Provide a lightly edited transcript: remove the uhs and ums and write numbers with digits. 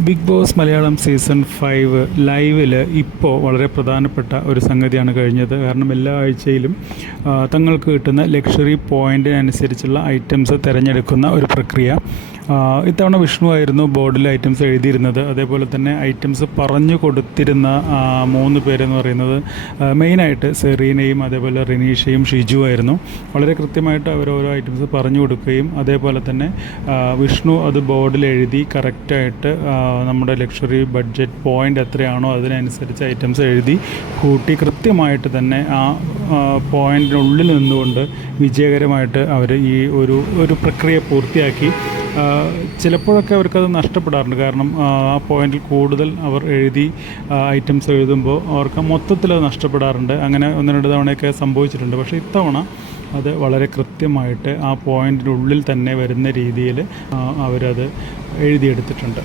Big boss Malayalam season 5 ലൈവിൽ ഇപ്പോൾ വളരെ പ്രധാനപ്പെട്ട ഒരു സംഗതിയാണ് കഴിഞ്ഞത്. കാരണം എല്ലാ ആഴ്ചയിലും തങ്ങൾക്ക് കിട്ടുന്ന ലക്ഷറി പോയിൻറ്റിനനുസരിച്ചുള്ള ഐറ്റംസ് തിരഞ്ഞെടുക്കുന്ന ഒരു പ്രക്രിയ. ഇത്തവണ വിഷ്ണു ആയിരുന്നു ബോർഡിൽ ഐറ്റംസ് എഴുതിയിരുന്നത്. അതേപോലെ തന്നെ ഐറ്റംസ് പറഞ്ഞു കൊടുത്തിരുന്ന 3 പേരെന്ന് പറയുന്നത് മെയിനായിട്ട് സെറീനയും അതേപോലെ റിനീഷയും ഷിജു ആയിരുന്നു. വളരെ കൃത്യമായിട്ട് അവർ ഓരോ ഐറ്റംസ് പറഞ്ഞു കൊടുക്കുകയും അതേപോലെ തന്നെ വിഷ്ണു അത് ബോർഡിൽ എഴുതി കറക്റ്റായിട്ട് നമ്മുടെ ലക്ഷറി ബഡ്ജറ്റ് പോയിൻ്റ് എത്രയാണോ അതിനനുസരിച്ച് ഐറ്റംസ് എഴുതി കൂട്ടി കൃത്യമായിട്ട് തന്നെ ആ പോയിൻറ്റിനുള്ളിൽ നിന്നുകൊണ്ട് വിജയകരമായിട്ട് അവർ ഈ ഒരു പ്രക്രിയ പൂർത്തിയാക്കി. ചിലപ്പോഴൊക്കെ അവർക്കത് നഷ്ടപ്പെടാറുണ്ട്. കാരണം ആ പോയിൻറ്റിൽ കൂടുതൽ അവർ എഴുതി ഐറ്റംസ് എഴുതുമ്പോൾ അവർക്ക് മൊത്തത്തിലത് നഷ്ടപ്പെടാറുണ്ട്. അങ്ങനെ 1-2 തവണയൊക്കെ സംഭവിച്ചിട്ടുണ്ട്. പക്ഷേ ഇത്തവണ അത് വളരെ കൃത്യമായിട്ട് ആ പോയിൻറ്റിനുള്ളിൽ തന്നെ വരുന്ന രീതിയിൽ അവരത് എഴുതിയെടുത്തിട്ടുണ്ട്.